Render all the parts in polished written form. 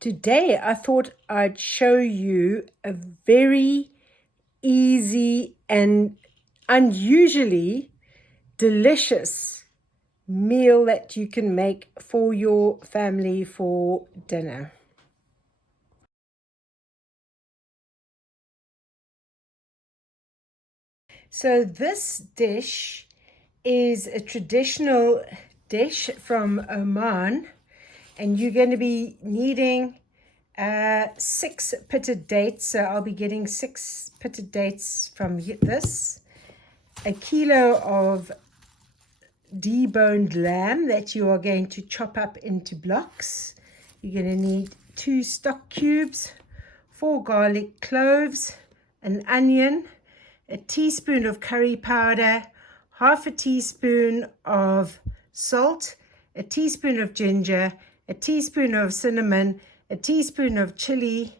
Today I thought I'd show you a very easy and unusually delicious meal that you can make for your family for dinner. So this dish is a traditional dish from Oman, and you're going to be needing 6 pitted dates. So I'll be getting 6 pitted dates from this, a kilo of deboned lamb that you are going to chop up into blocks. You're going to need 2 stock cubes, 4 garlic cloves, an onion, a teaspoon of curry powder, half a teaspoon of salt, a teaspoon of ginger, a teaspoon of cinnamon, a teaspoon of chili,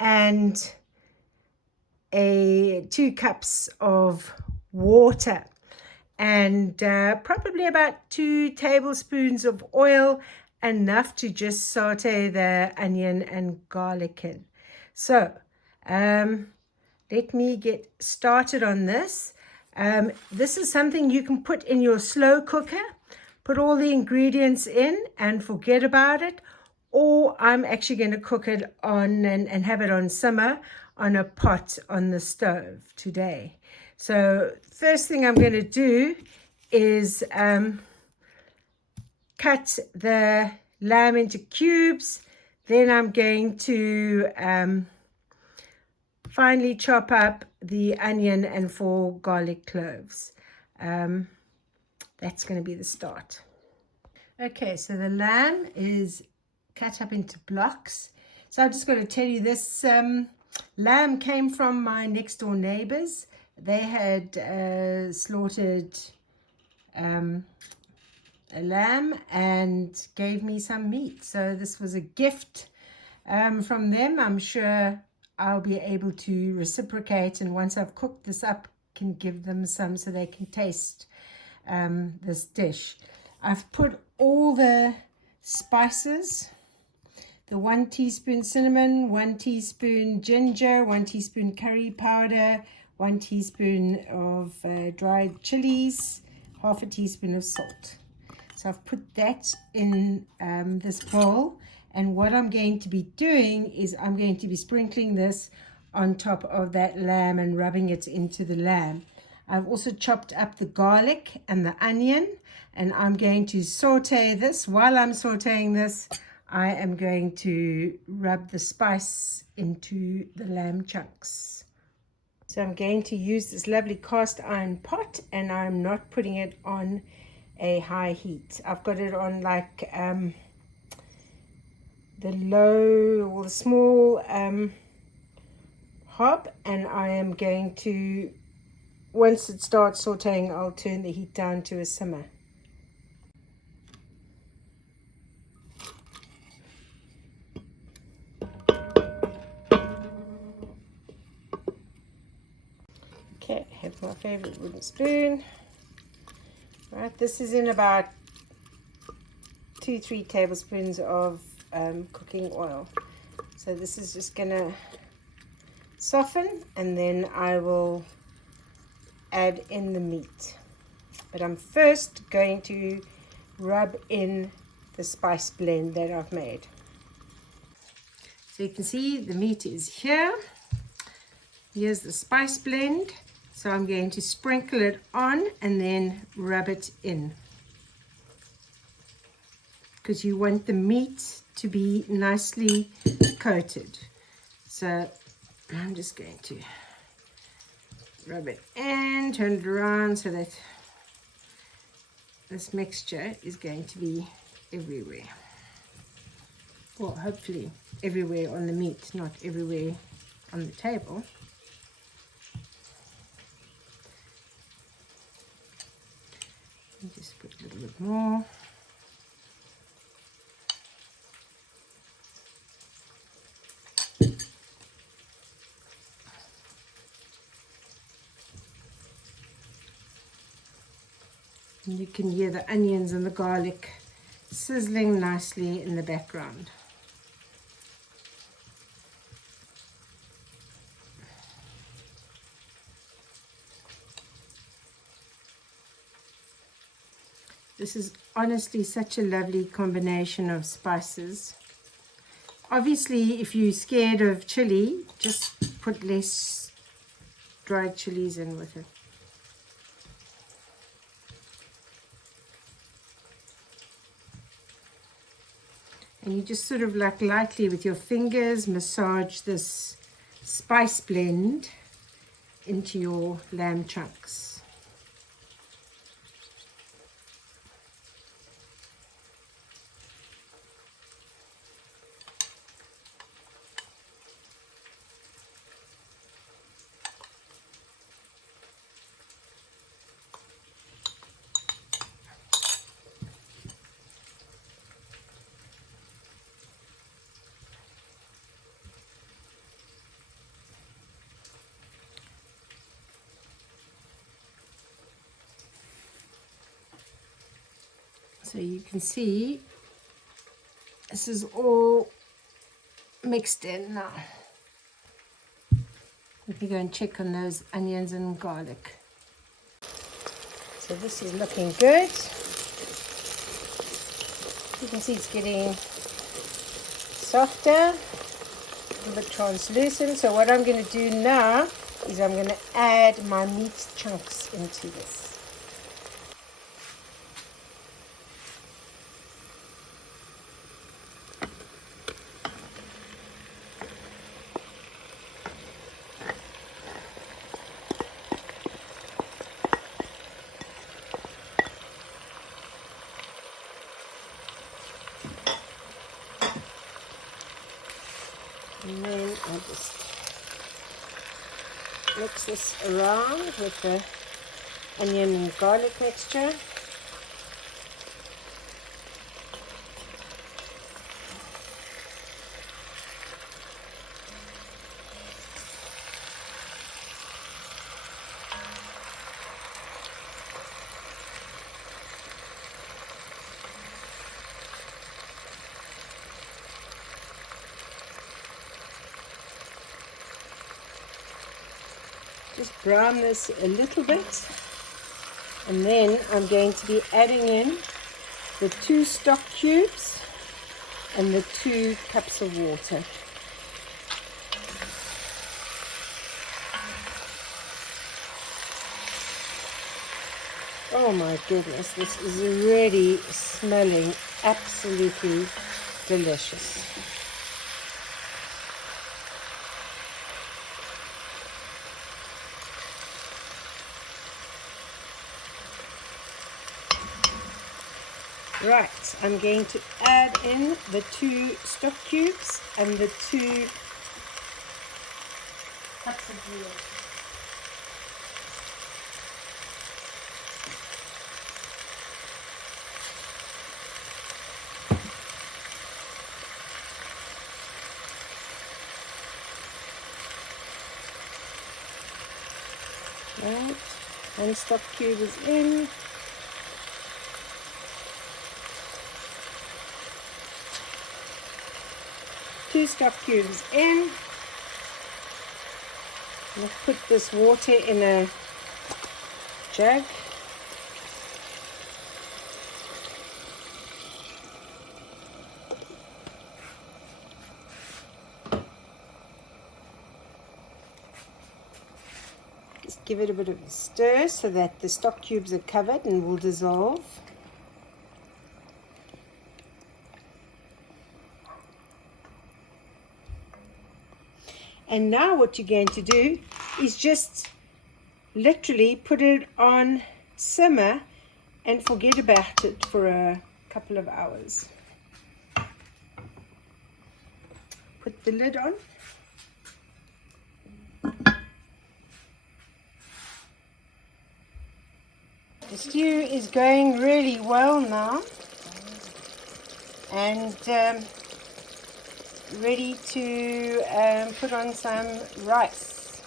and 2 cups of water, and probably about 2 tablespoons of oil, enough to just saute the onion and garlic in. So let me get started on this. This is something you can put in your slow cooker, put all the ingredients in and forget about it, or I'm actually going to cook it on and have it on simmer on a pot on the stove today. So first thing I'm going to do is cut the lamb into cubes. Then I'm going to finely chop up the onion and 4 garlic cloves. That's going to be the start. Okay, so the lamb is cut up into blocks. So I'm just going to tell you this lamb came from my next door neighbors. They had slaughtered a lamb and gave me some meat. So this was a gift from them. I'm sure I'll be able to reciprocate, and once I've cooked this up, can give them some so they can taste this dish. I've put all the spices, the 1 teaspoon cinnamon, 1 teaspoon ginger, 1 teaspoon curry powder, 1 teaspoon of dried chilies, half a teaspoon of salt. So I've put that in this bowl, and what I'm going to be doing is I'm going to be sprinkling this on top of that lamb and rubbing it into the lamb. I've also chopped up the garlic and the onion, and I'm going to saute this. While I'm sauteing this, I am going to rub the spice into the lamb chunks. So I'm going to use this lovely cast iron pot, and I'm not putting it on a high heat. I've got it on like the low or the small hob, and I am going to, once it starts sauteing, I'll turn the heat down to a simmer. Okay, I have my favorite wooden spoon. Right, this is in about 2-3 tablespoons of cooking oil. So this is just gonna soften, and then I will add in the meat. But I'm first going to rub in the spice blend that I've made. So you can see the meat is here. Here's the spice blend. So I'm going to sprinkle it on and then rub it in, because you want the meat to be nicely coated. So I'm just going to rub it in, turn it around so that this mixture is going to be everywhere. Well, hopefully everywhere on the meat, not everywhere on the table. And just put a little bit more. And you can hear the onions and the garlic sizzling nicely in the background. This is honestly such a lovely combination of spices. Obviously, if you're scared of chili, just put less dried chilies in with it. And you just sort of like lightly with your fingers massage this spice blend into your lamb chunks. So you can see this is all mixed in now. Let me go and check on those onions and garlic. So this is looking good. You can see it's getting softer, a little bit translucent. So what I'm going to do now is I'm going to add my meat chunks into this. And then I'll just mix this around with the onion and garlic mixture. Just brown this a little bit, and then I'm going to be adding in the 2 stock cubes and the 2 cups of water. Oh my goodness, this is already smelling absolutely delicious. Right, I'm going to add in the 2 stock cubes and the 2 cups of water. Right, 1 stock cube is in. 2 stock cubes in. I'll put this water in a jug. Just give it a bit of a stir so that the stock cubes are covered and will dissolve. And now what you're going to do is just literally put it on simmer and forget about it for a couple of hours. Put the lid on. The stew is going really well now, and ready to put on some rice.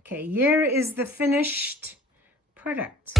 Okay, here is the finished product.